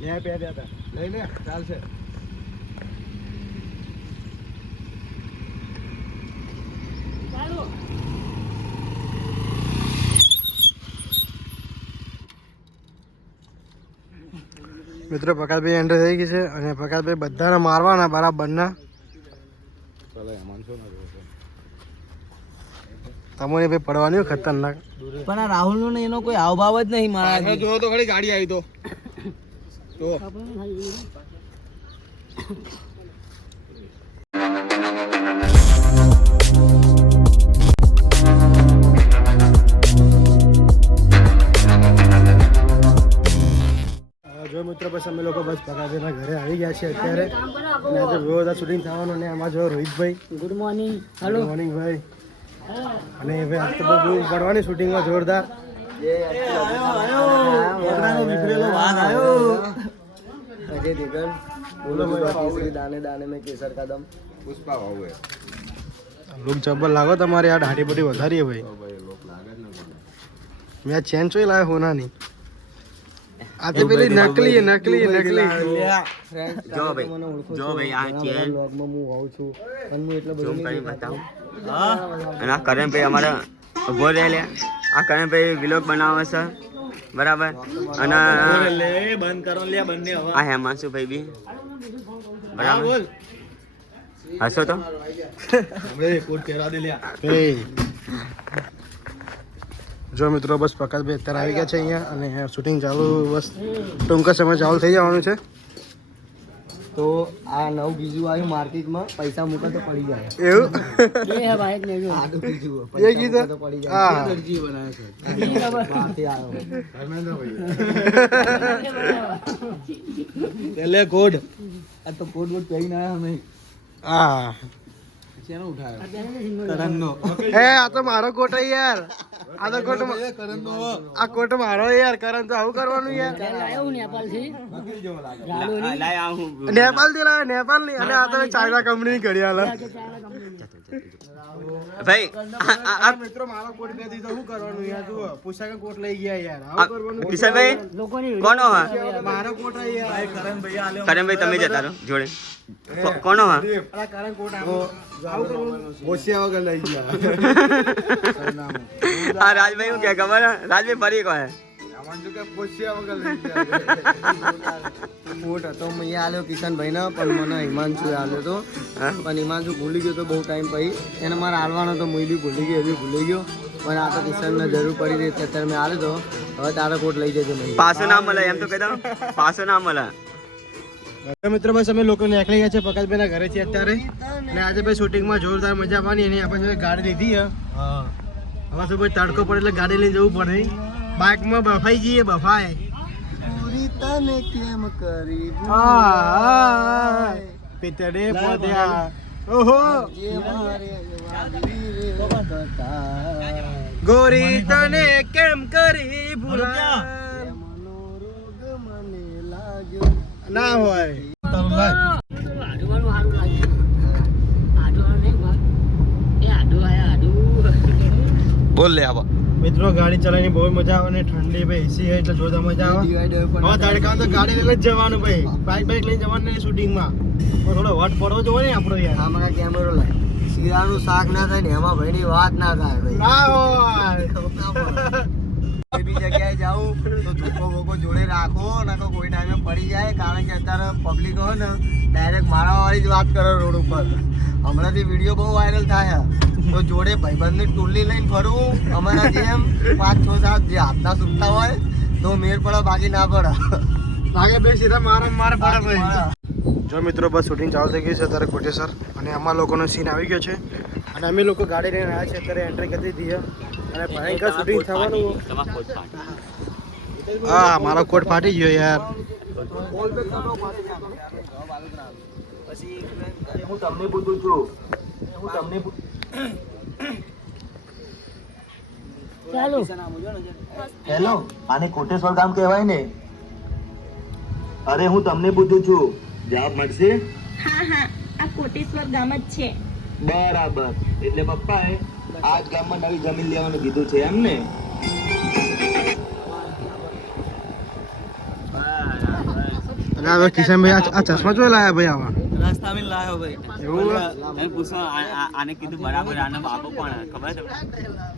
લે પહેર્યા હતા લઈ લે ચાલશે. મિત્રો પ્રકાશભાઈ એન્ટર થઈ ગઈ છે અને પ્રકાશભાઈ બધાને મારવાના બરાબરના. તમને ભાઈ પડવાની હોય ખતરનાક. પણ આ રાહુલ નો એનો કોઈ હાવભાવ જ નહીં મારા જો તો ખરી ગાડી આવી તો જો મિત્રો બસ અમે લોકો બસ પ્રકાશભાઈના ઘરે આવી ગયા છીએ અત્યારે. અને આજે બહુ શૂટિંગ થવાનું ને એમાં જો રોહિતભાઈ. Good morning. ગુડ મોર્નિંગ ભાઈ. અને ભાઈ આજ તો બહુ પડવાની શૂટિંગમાં જોરદાર. દાને દાને મેં કેસર કદમ પુષ્પા ભાવ લુક જબર લાગો તમારી આ દાઢી બધી વધારી ભાઈ. મેં ચેન ચોઈ લાવ્યો હોનાની. આ તો પેલી નકલી જો ભાઈ આ ચેન વ્લોગમાં હું હોઉં છું પણ હું એટલો બધો નહીં બતાવું. અને આ કરણભાઈ અમારા ઉભો રહે લે. આ કરણભાઈ વ્લોગ બનાવે છે બરાબર. અને બંધ કરો લે બંને. આ હેમાંશુ ભાઈ બી બરાબર. હસો તો જો મિત્રો બસ પ્રકાશભાઈ અત્યારે આવી ગયા છે અહીંયા અને શૂટિંગ ચાલુ બસ ટૂંકા સમય ચાલુ થઈ જવાનું છે. તો આ નવું બીજું આવ્યું માર્કેટમાં પૈસા મૂકો તો પડી જાય એવું આડું બીજું એ કીધું તો પડી હા જાય. બહારથી આવ્યો પેલે કોડ આ તો કોટ વોટ પહેરીને આવ્યા અમે. હા શેનો ઉઠાયો? કરણનો. એ આ તો મારો કોટ હે યાર. આ તો કોટ આ કોટ મારો યાર. કરણ તો આવું કરવાનું યાર. નેપાલ થી લાવે નેપાલ ની. અને આ તો ચાઇના કંપની ઘડી હાલ ભાઈ આ મિત્રો મારો કોટ પહેરી તો શું કરવાનું યાર. જુઓ પોશાક કોટ લઈ ગયા યાર. આવું કરવાનું કિશનભાઈ કોનો હા? મારો કોટ હે યાર. કરણભાઈ તમે જતા રહો જોડે. કોનો હા? આ કરણ કોટ આવું કરવાનું. હોશિયા વગર લઈ ગયા. આ રાજભાઈ શું કે ખબર હે? રાજભાઈ ફરી કહે કોટ હતો મેં આલ્યો કિશનભાઈ ને પણ મને હિમાંશુ આલ્યો હતો. પણ હિમાંશુ ભૂલી ગયો તો બહુ ટાઈમ પછી. એને મારે આલવાનો તો હું બી ભૂલી ગયો ભૂલી ગયો. પણ આ તો કિશનને જરૂર પડી રહી અત્યારે મેં આલ્યો તો. હવે તારો કોટ લઈ જજો. પાછો ના મળે એમ તો કહી દઉં. પાછો ના મળે. મિત્રો બસ અમે લોકો નીકળી ગયા છે પ્રકાશભાઈ ના ઘરેથી અત્યારે. અને આજે ભાઈ શૂટિંગમાં જોરદાર મજા આવવાની. એની આપણે ગાડી લીધી હે. હવે શું ભાઈ તડકો પડે એટલે ગાડી લઈને જવું પડે. બાઇકમાં બફાઈ જઈએ બફાય. તને કેમ કરી પિતડે પોધ્યા ઓહો ગોરી તને કેમ કરી ભૂલા ના હોય બોલ લે આવા. મિત્રો ગાડી ચલાવવાની બહુ મજા આવે ને ઠંડી ભાઈ એસી એટલે જોતા મજા આવે. હવે તડકા તો ગાડી લઈને જ જવાનું ભાઈ. બાઇક લઈને જવાનું નહીં શૂટિંગમાં. થોડો વટ પડવો જોઈએ ને આપણો યાર. આમાં કેમેરો લાય. શીરાનું શાક ના થાય ને એમાં ભાઈની વાત ના થાય ભાઈ. ના હોય કોઈ બી જગ્યાએ જાઉં તો ધોકો બોકો જોડે રાખો નકો કોઈ ટાઈમે પડી જાય. કારણ કે અત્યારે પબ્લિક હોય ને ડાયરેક્ટ મારાવાળી જ વાત કરે રોડ ઉપર. હમણાંથી વિડીયો બહુ વાયરલ થાય તો જોડે ભાઈબંધની ટોલી લઈને ફરવું. અમારા જેમ 5, 6, 7 જે હાથના સુટતા હોય તો મેર પડે બાકી ના પડે. લાગે બે સીધા મારે પડે ભાઈ. જો મિત્રો બસ શૂટિંગ ચાલુ થઈ ગઈ છે અત્યારે કોટેસર. અને અમારા લોકોનો સીન આવી ગયો છે. અને અમે લોકો ગાડી લઈને આવ્યા છે અત્યારે. એન્ટ્રી કરી દીધી અને ભયંકર શૂટિંગ થવાનું. હા મારો કોટ ફાટી ગયો યાર. હું તમને પૂછું છું. ચાલો હેલો આને કોટેશ્વર ગામ કહેવાય ને. અરે હું તમને પૂછું છું જવાબ મળશે. હા આ કોટેશ્વર ગામ જ છે. બરાબર. એટલે પપ્પાએ આ જ ગામમાં નવી જમીન લેવાનું કીધું છે એમ ને. એટલે હવે કિશનભાઈ આ ચશ્મા જો લાયા ભાઈ આવા રાસ્તા में लायो भाई એવું मैं पूछा आने कीधું बराबर आने बापो पण खबर है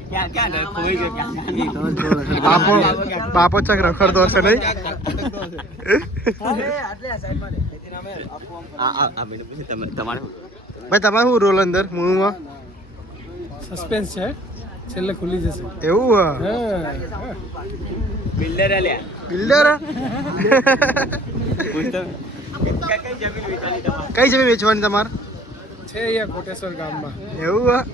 क्या क्या डर खोई गयो क्या બાપો ચક રખડતો હશે નહીં તમારે ભાઈ તમારે શું રોલ અંદર મૂવીમાં સસ્પેન્સ છે છેલ્લે ખુલી જશે એવું બિલ્ડર આલ્યા બિલ્ડર પૂછતો કઈ જમીન વેચવાની તમારે કઈ જમીન વેચવાની તમારે છે અહીંયા કોટેશ્વર ગામમાં એવું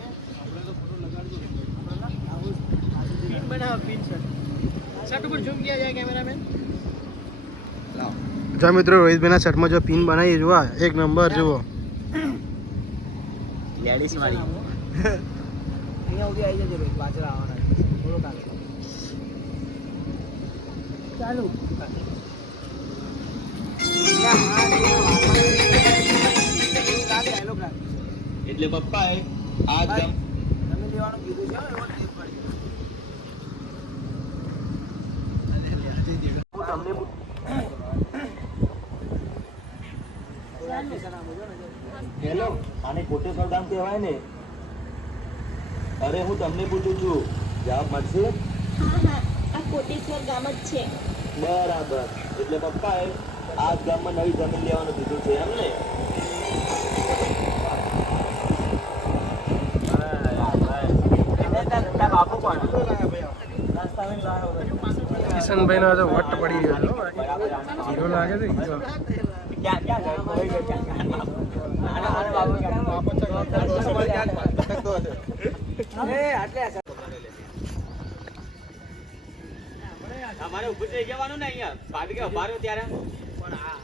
જો મિત્રો રોહિતભાઈના શર્ટમાં જો પિન બનાવી જુઓ એક નંબર જુઓ લેડીઝ વાળી અહીંયા ઉભી આવી જજો પાછળ આવવાના થોડો કાલે ચાલુ એટલે પપ્પાએ આ તમે લેવાનું કીધું છે એવો ટેપ પડી હેલો આને કોટેશ્વર ગામ કહેવાય ને અરે હું તમને પૂછું છું જવાબ મળશે હા હા આ કોટેશ્વર ગામ જ છે બરાબર એટલે પપ્પાએ આ જ ગામમાં નવી જમીન લેવાનું કીધું છે એમ ને બાપુ પણ કિશનભાઈ નો તો વટ પડી ગયો હીરો લાગે છે હીરો क्या क्या घर खोई गयो क्या अरे बाबू क्या તમારે ઊભું થઈ જવાનું ને અહીંયા ભાભી કે ઉભા રહ્યો ત્યારે પણ હા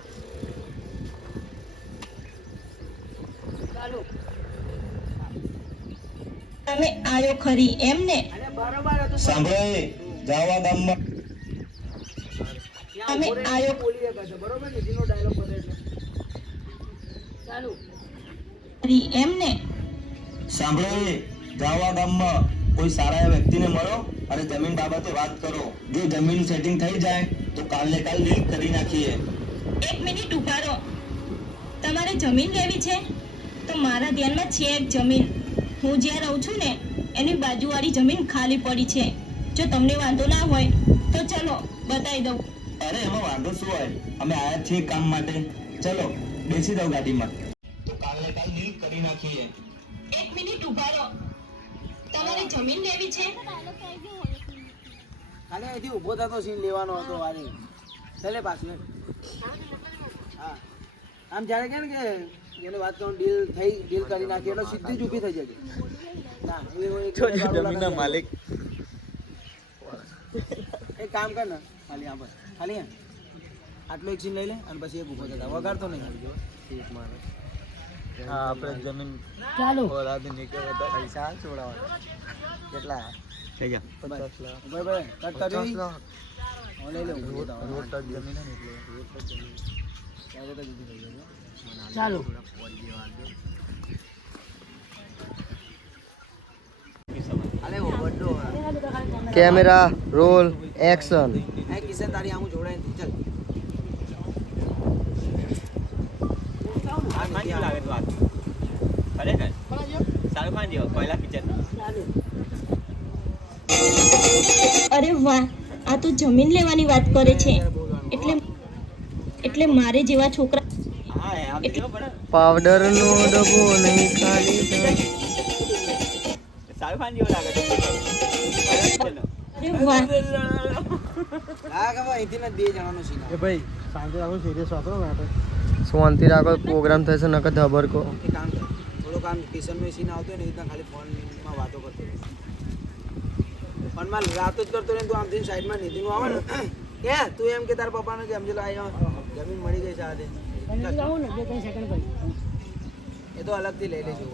ચાલો તમે આયો ખરી એમ ને અરે બરોબર હતું સાંભળો જાવા ગામમાં તમે આયો બોલી રહ્યા છે બરોબર ને જીનો ડાયલોગ બોલે એટલે ચાલુ ખરી એમ ને સાંભળો જાવા ગામમાં કોઈ સારા એવા વ્યક્તિને મળો અને જમીન બાબતે વાત કરો જો જમીન સેટિંગ થઈ જાય તો કાલને કાલ ડીલ કરી નાખીએ એક મિનિટ ઉભા રહો તમારે જમીન લેવી છે તો મારા ધ્યાનમાં છે એક જમીન હું જ્યાં રહું છું ને એની બાજુવાળી જમીન ખાલી પડી છે જો તમને વાંધો ના હોય તો ચલો બતાવી દઉં અરે એમાં વાંધો શું હોય અમે આયા છીએ કામ માટે ચલો બેસી જાઓ ગાડીમાં તો કાલને કાલ ડીલ કરી નાખીએ એક મિનિટ ઉભા રહો તમારે જમીન લેવી છે ખાલી અહીંથી ઊભો થતો સીન લેવાનો હતો વારે ચાલે પાછું હા આમ જ્યારે કે ને કે એને વાત કરું ડીલ કરી નાખી એટલે સીધી જ ઊભી થઈ જશે ના જમીનના માલિક એક કામ કર ને ખાલી આ બસ ખાલી આટલો એક સીન લઈ લે અને પછી એક ઊભો થતા વગાડતો નહીં ખાલી હા આપણે જમીન ચાલુ પૈસા છોડાવવા કેટલા થઈ ગયા 50 લાખ ભાઈ કટ કરી લઈ લે ઊભો થતા રોડ જમીન ને એટલે ચાલુ કેમેરા રોલ એક્શન આ કિશન તારી આમ જોડાય ચાલ આ માન લાગે તો આ ખરેખર સારું ખાન જેવો પહેલા પિક્ચર અરે વાહ આ તો જમીન લેવાની વાત કરે છે એટલે મારે જેવા છોકરા હા આમ કેવો પડે પાવડર નો ડબ્બો નહીં ખાલી સારું ખાન જેવો લાગે તો અરે વાહ હા કે ભાઈ અહીંથી ને 2 જણાનો સીન એ ભાઈ શાંતિ રાખો સિરિયસ વાતો નાટક શાંતિ રાખો પ્રોગ્રામ થશે નકર ધબર કો એક કામ કર થોડો કામ કિશનનો સીન આવતો ને એટલે ખાલી ફોનમાં વાતો કરતો રહે ફોનમાં વાતો જ કરતો રહે તું આમથી સાઈડમાં નીતિનું આવે ને કે તું એમ કે તારા પપ્પાને કે સમજેલો આ જમીન મળી ગઈ છે આજે એ તો અલગથી લઈ લેજો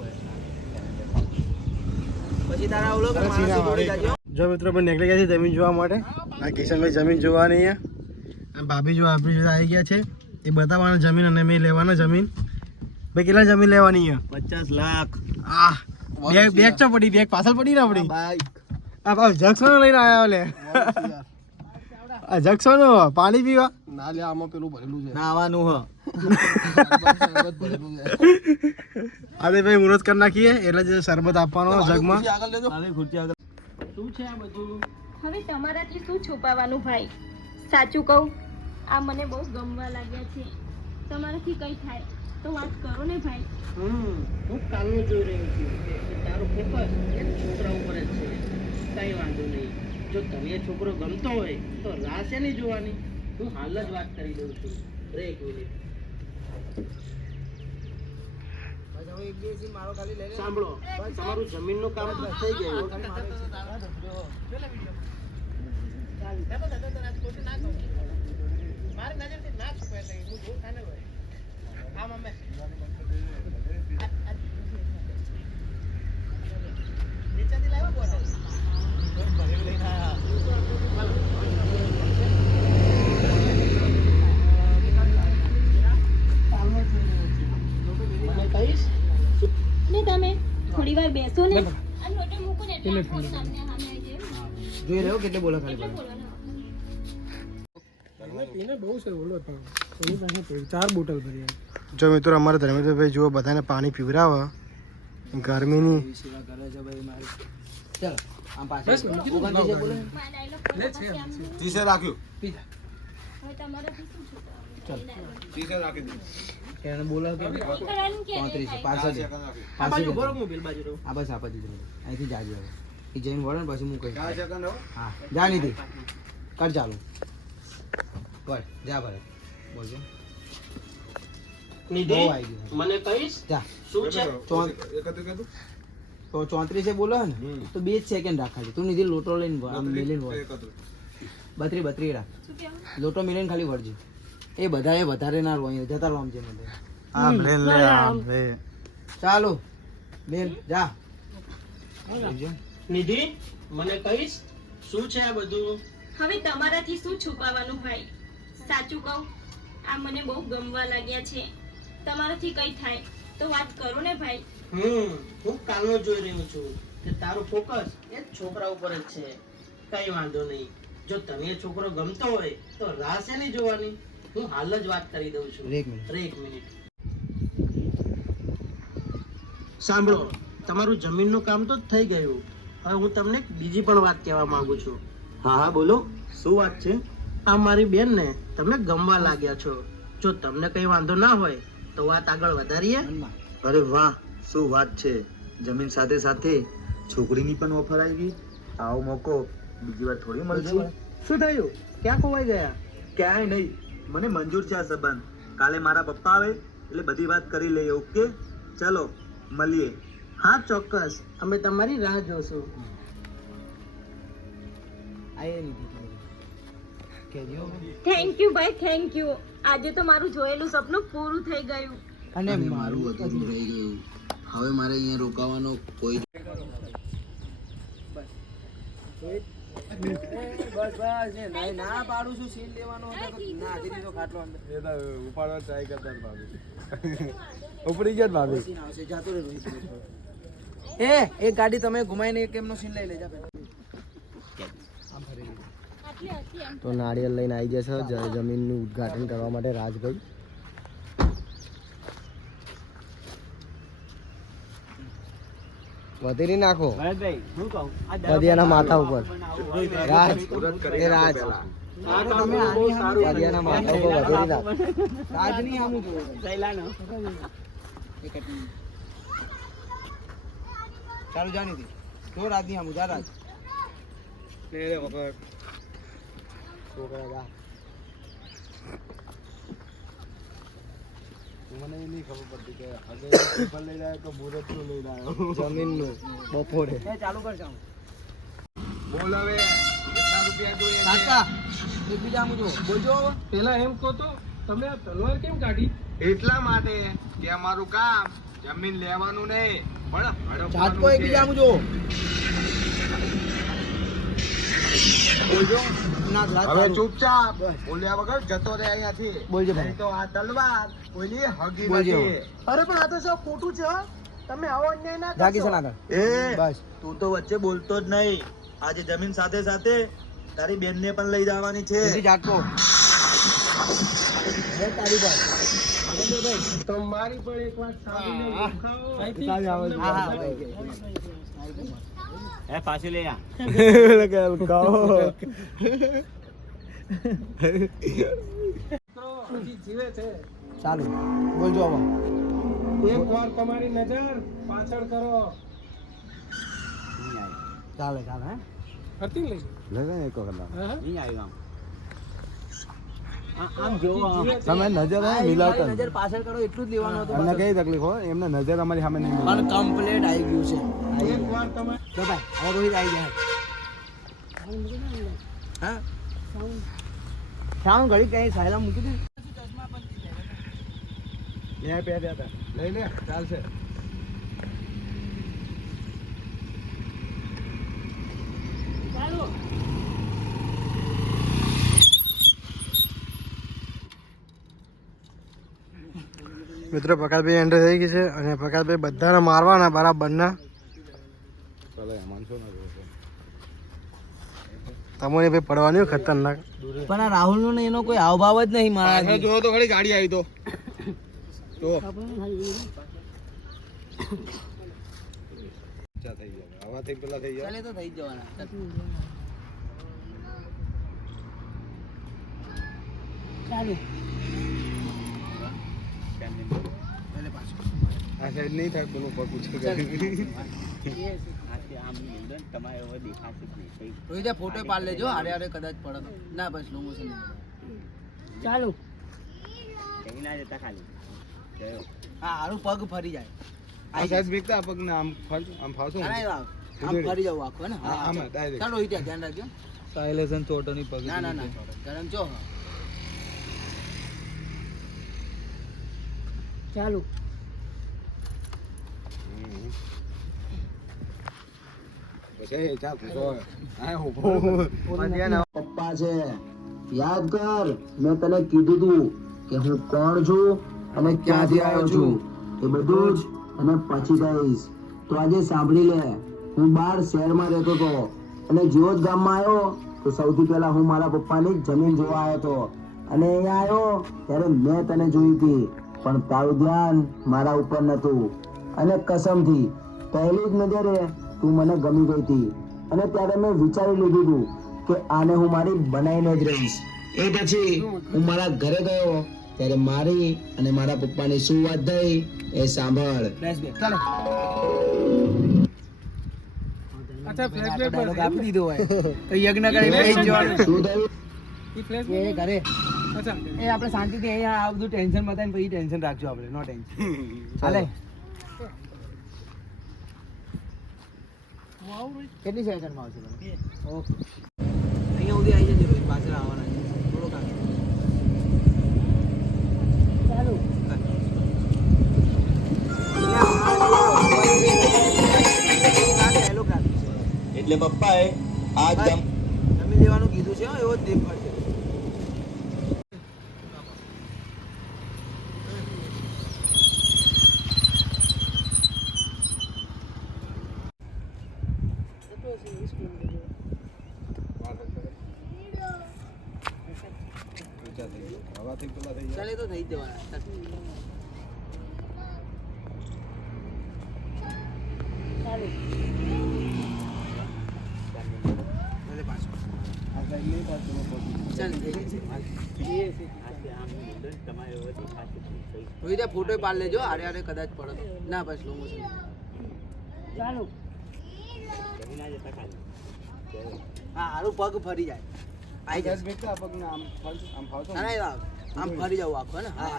પછી તારા ઓલો કે માણસ જોડી જાજો જો મિત્રો પણ નીકળી ગયા છે જમીન જોવા માટે આ કિશનભાઈ જમીન જોવાની અહીંયા ભાભી જો આપણી જોડે આવી ગયા છે એ બતાવવાના જમીન અને મેં લેવાના જમીન ભાઈ કેટલા જમીન લેવાની છે 50 લાખ આ બેગ ચો પડી બેગ પાછળ પડી ને આપણી બાઈક આ જગસોનો લઈને આવ્યા ઓલે આ જગસોનો પાણી પીવા ના લે આમાં પેલું ભરેલું છે નાવાનું હ અરે ભાઈ મુહૂર્ત કરી નાખીએ એટલે જે શરબત આપવાનો જગમાં આગળ લેજો ખુરશી આગળ શું છે આ બધું? હવે તમારાથી શું છુપાવવાનું ભાઈ? સાચું કહું, આ મને બહુ ગમવા લાગ્યા છે. તમારાથી કંઈ થાય તો વાત કરો ને ભાઈ. હું કાલનું જોઈ રહ્યો છું કે તારો ફોકસ એ છોકરા ઉપર જ છે. કઈ વાંધો નહીં. જો તને એ છોકરો ગમતો હોય તો રાહ છે નહીં જોવાની. હું હાલ જ વાત કરી દઉં છું. એક મિનિટ સાંભળો, તમારું જમીનનું કામ તો થઈ ગયું. મને કહીશ ને તમે થોડી વાર બેસો ને. આ લોટો મૂકો ને એટલે આખો સામને સામે આવી જાય. જોઈ રહ્યો કેટલે બોલે ખાલી એટલે બોલો ને. પીને બહુ છે બોલો તો એની પાસે 4 બોટલ ભરી જો મિત્રો અમારા ધર્મેન્દ્રભાઈ જુઓ બધાને પાણી પીવડાવે ગરમીની સેવા કરે છે ભાઈ મારી ચાલ આમ પાછળ બસ, ઓગણત્રીસે બોલે મારા ડાયલોગ બોલો પછી આમ જુઓ. ત્રીસે રાખ્યું હવે તમારાથી શું છુપાવવાનું? એને બોલે કે કરવાનું કે નહીં 35 થાય? પાછળ આ બાજુ ભરો, મોબાઈલ બાજુ રહો. આ બસ આપા દીધું અહીંથી જાજે હવે એ જઈને વળે ને પછી હું કહીશ હા જા નીતિ કર ચાલુ બસ જા ભરે બોલજો નિધિ, બહુ આવી ગયું. મને કહીશ જા શું છે? તો 34 બોલો ને તો 2 જ સેકન્ડ રાખા તું નીતિ લોટો લઈને આમ મેલીને વળ 32 રાખ શું કહેવું? લોટો મેલીને ખાલી વળજે એ બધા એ વધારે ના રો અહીંયા જતા રહો આમ છે મને આ બ્રેન લે આ રે ચાલો બેન જા બોલજો. નિધિ, મને કહીશ શું છે આ બધું? હવે તમારાથી શું છુપાવવાનું ભાઈ? સાચું કહું, આ મને બહુ ગમવા લાગ્યા છે. તમારાથી કંઈ થાય તો વાત કરો ને ભાઈ. હું કાલનું જોઈ રહ્યો છું કે તારો ફોકસ એ છોકરા ઉપર જ છે. કઈ વાંધો નહીં. જો તને એ છોકરો ગમતો હોય તો રાહ છે નહીં જોવાની. હું હાલ જ વાત કરી દઉં છું. એક મિનિટ. એક મિનિટ સાંભળો, તમારું જમીનનું કામ તો થઈ ગયું. હવે હું તમને એક બીજી પણ વાત કહેવા માંગુ છું. હા હા બોલો શું વાત છે આ મારી બેન ને તમે ગમવા લાગ્યા છો. જો તમને કઈ વાંધો ના હોય તો વાત આગળ વધારીએ. અરે વાહ શું વાત છે જમીન સાથે સાથે છોકરીની પણ ઓફર આવી આવો મોકો બીજી વાર થોડી મળશે શું થયું? ક્યાં ખોવાઈ ગયા? ક્યાંય નહીં મને મંજૂર છે આ સંબંધ કાલે મારા પપ્પા આવે એટલે બધી વાત કરી લઈએ ઓકે ચલો મળીએ હા ચોક્કસ, અમે તમારી રાહ જોશું. આયે નીતિ કેજો થેન્ક યુ ભાઈ, થેન્ક યુ. આજે તો મારું જોયેલું સપનું પૂરું થઈ ગયું. અને મારું અધૂરું રહી ગયું હવે મારે અહીંયા રોકાવાનો કોઈ ના પાડું છું સીન લેવાનો હતો તો ના દીધો ખાટલો અંદર એ તો ઉપાડવા ટ્રાય કરતા જ ભાભી ઉપડી ગયા જ ભાભી સીન આવશે જાતો રે રોહિત એ એક ગાડી તમે ઘુમાઈને એક એમનો સીન લઈ લેજા તો નાળિયેર લઈને આવી જશે જમીનનું ઉદ્ઘાટન કરવા માટે રાજભાઈ વધેરી નાખો પદિયાના માથા ઉપર રાજ એ રાજ પદિયાના માથા ઉપર વધેરી નાખો રાજ નહીં આમું જો ચાલુ જાણી દી જો રાજ નહીં આમું જા રાજ છોકરા જા મને એ નહીં ખબર પડતી કે હવે પેપર લઈ આવ્યો તો મુહૂર્ત નું લઈ આવ્યો જમીનનું બપોરે ચાલુ કર જાઉં બોલ હવે કેટલા રૂપિયા જોઈએ કાકા એક બીજા આમું જો બોલજો પેલા એમ કહો તો તમે આ તલવાર કેમ કાઢી? એટલા માટે કે અમારું કામ જમીન લેવાનું નહીં પણ ઝાટકો એક બીજા આમું જો બોલજો ના રાજ હવે ચૂપચાપ બોલ્યા વગર જતો રહે અહીંયાથી બોલજો નહીં તો આ તલવાર કોઈની હગી બોલજો. નથી અરે પણ આ તો સાવ ખોટું છે હો. તમે આવો અન્યાય ના જાગી કરશો. છે આગળ એ બસ તું તો વચ્ચે બોલતો જ નહીં આજે જમીન સાથે સાથે તારી બેનને પણ લઈ જવાની છે ઝાટકો તારી પાસે તમારી પણ એક વાત સાંભળીને દુખાવો. હજી જીવે છે. ચાલુ બોલજો હવે એક વાર તમારી નજર પાછળ કરો. ચાલે ચાલે હે ફરતી લઈ આમ જોવો તમે નજર મિલાવતા નજર પાછળ કરો એટલું જ લેવાનું હતું એમને કઈ તકલીફ હોય એમને નજર અમારી સામે નહીં પણ કમ્પ્લીટ આવી ગયું છે એક વાર તમારે જો ભાઈ હવે રોહિત આવી જાય હા સાઉન્ડ ઘડી કઈ સાયલા મૂકી દે લે પહેર્યા હતા લઈ લે ચાલશે મિત્રો પ્રકાશભાઈ એન્ટર થઈ ગઈ છે અને પ્રકાશભાઈ બધાને મારવાના બરાબરના. તમને ભાઈ પડવાની હોય ખતરનાક. પણ આ રાહુલ નો એનો કોઈ હાવભાવ જ નહીં મારા જોયો તો ખરી ગાડી આવી તો જો ચાલે તો થઈ જ જવાના ચાલુ આ સાઈડ નહીં થાય પેલો પગ ઉછળ ગયો. રોહિત ફોટો પાડ લેજો આરે આરે કદાચ પડે તો. ના બસ સ્લો મોશન ચાલુ હા હારું પગ ફરી જાય આ સાઈડ ભીગતા પગને આમ ફાવશું આમ ફરી જવું આખું હે ને હા આમાં ડાયરેક્ટ ચાલો રોહિત ધ્યાન રાખજો સાયલેશન ચોટોની પગ ના ના ના ગરમ જો ચાલુ પપ્પા છે યાદ કર મેં તને કીધું તું કે હું કોણ છું અને ક્યાંથી આવ્યો છું એ બધું જ અને પછી કહીશ તો આજે સાંભળી લે હું બહાર શહેરમાં રહેતો હતો અને જેવો જ ગામમાં આવ્યો તો સૌથી પહેલા હું મારા પપ્પાની જમીન જોવા આવ્યો હતો અને અહીંયા આવ્યો ત્યારે મેં તને જોઈ હતી પણ તારું ધ્યાન મારા ઉપર નતું અને કસમથી પહેલી જ નજરે તું મને ગમી ગઈ હતી અને ત્યારે મેં વિચારી લીધું હતું કે આને હું મારી બનાવીને જ રહીશ એ પછી હું મારા ઘરે ગયો ત્યારે મારી અને મારા પપ્પાની શું વાત થઈ એ સાંભળ ચાલે અચ્છા ફ્લેશબેક પર આપી દીધો હોય તો યજ્ઞ કરી બેસી જવાનું શું થયું ઈ ફ્લેશબેક એ ઘરે અચ્છા એ આપણે શાંતિથી અહીંયા આ બધું ટેન્શન બતાવીને પછી ટેન્શન રાખજો આપણે નો ટેન્શન ચાલે કેટલી સેકન્ડમાં આવશે તમે ઓકે અહીંયા સુધી આવી જજો રોહિત પાછળ આવવાના છે થોડો કામ ચાલુ એટલે પપ્પાએ આ જમી લેવાનું કીધું છે એવો જ દેખાડશે ચાલે તો થઈ જ જવાના ચાલે રોહિત ફોટો પાડ લેજો આરે આરે કદાચ પડે તો. ના બસ સ્લો મોશન ચાલુ હા હારું પગ ફરી જાય આઈ જાય ના ના આમ ફરી જાવ આખો ને હા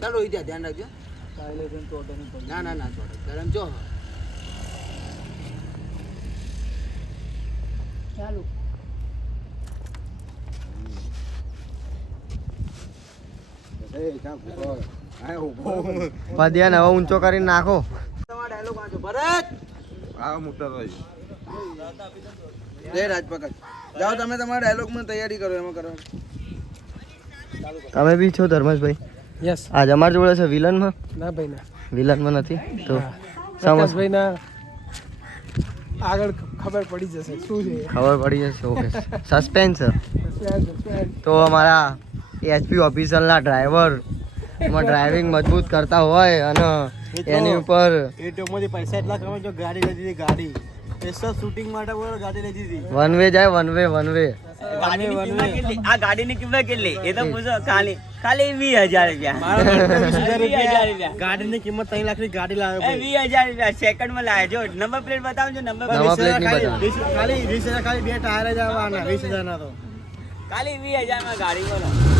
ચાલો રોહિત ધ્યાન રાખજો ના ના ના ચોટે ગરમ જો ચાલુ પદ્યાને હવે ઊંચો કરીને નાખો. તમારો ડાયલોગ વાંચો ભરત આ મોટા રહી લે રાજપકડ જાઓ તમે તમારા ડાયલોગમાં તૈયારી કરો એમાં કરો તમે બી છો ધર્મેશભાઈ? યસ. આજ અમારી જોડે છે વિલનમાં? ના ભાઈ ના. વિલનમાં નથી તો પ્રકાશભાઈ ના આગળ ખબર પડી જશે શું છે. ખબર પડી જશે. Okay suspense. તો અમારા એચપી ઓફિસરના ડ્રાઈવર માં ડ્રાઇવિંગ મજબૂત કરતા હોય અને એની ઉપર એટીએમમાંથી પૈસા એટલા કમાય જો ગાડી લઈ દીધી ગાડી સ્પેશિયલ શૂટિંગ માટે બોલો ગાડી લઈ દીધી વન વે જાય વન વે આ ગાડીની કિંમત કેટલી એ તો પૂછો ખાલી 20,000 રૂપિયા મારા 20,000 રૂપિયા ગાડીની કિંમત 3 લાખની ગાડી લાવ્યો 20,000 રૂપિયા સેકન્ડમાં લાવે જો નંબર પ્લેટ બતાવજો નંબર નવા પ્લેટ નહીં બતાવે. ખાલી 20,000 ખાલી 2 ટાયર જ આવવાના 20,000 ના તો ખાલી 20,000 માં ગાડી બોલો